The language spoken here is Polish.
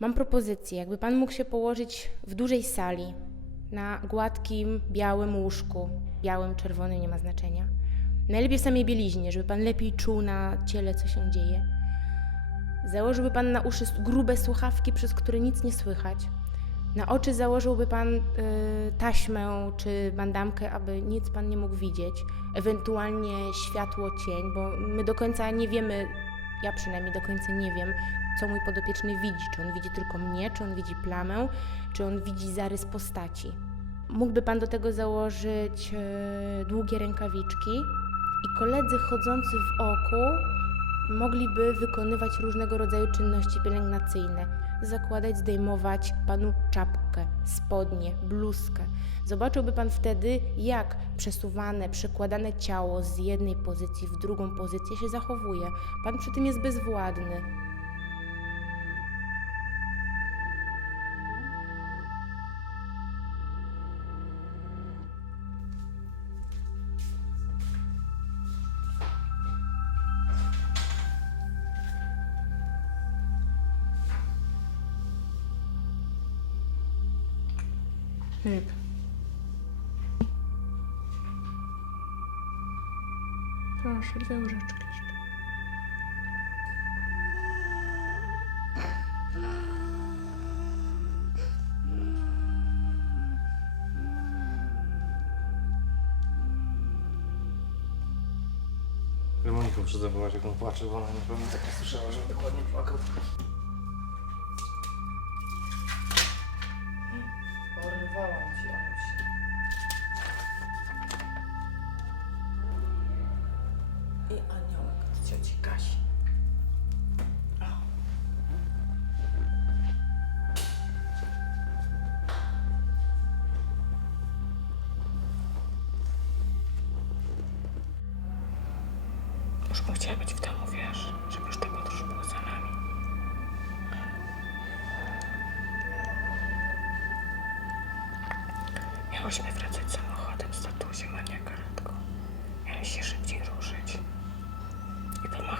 Mam propozycję, jakby pan mógł się położyć w dużej sali, na gładkim, białym łóżku, białym, czerwonym, nie ma znaczenia. Najlepiej w samej bieliźnie, żeby pan lepiej czuł na ciele, co się dzieje. Założyłby pan na uszy grube słuchawki, przez które nic nie słychać. Na oczy założyłby pan y, taśmę czy bandamkę, aby nic pan nie mógł widzieć. Ewentualnie światło, cień, bo my do końca nie wiemy, ja przynajmniej do końca nie wiem, co mój podopieczny widzi. Czy on widzi tylko mnie, czy on widzi plamę, czy on widzi zarys postaci. Mógłby pan do tego założyć e, długie rękawiczki i koledzy chodzący w oku mogliby wykonywać różnego rodzaju czynności pielęgnacyjne. Zakładać, zdejmować panu czapkę, spodnie, bluzkę. Zobaczyłby pan wtedy, jak przesuwane, przekładane ciało z jednej pozycji w drugą pozycję się zachowuje. Pan przy tym jest bezwładny. Filip. Proszę, dwie łyżeczki jeszcze. Zawołać, jak on płacze, bo ona na pewno tak nie słyszała, że dokładnie płakał. Aniołek od cioci Kasi. Już bym chciała być w domu, wiesz, żeby już ta podróż była za nami. Miałyśmy wracać samochodem z tatusiem, a nie karetką. Miałem się szybciej ruszyć i pomachać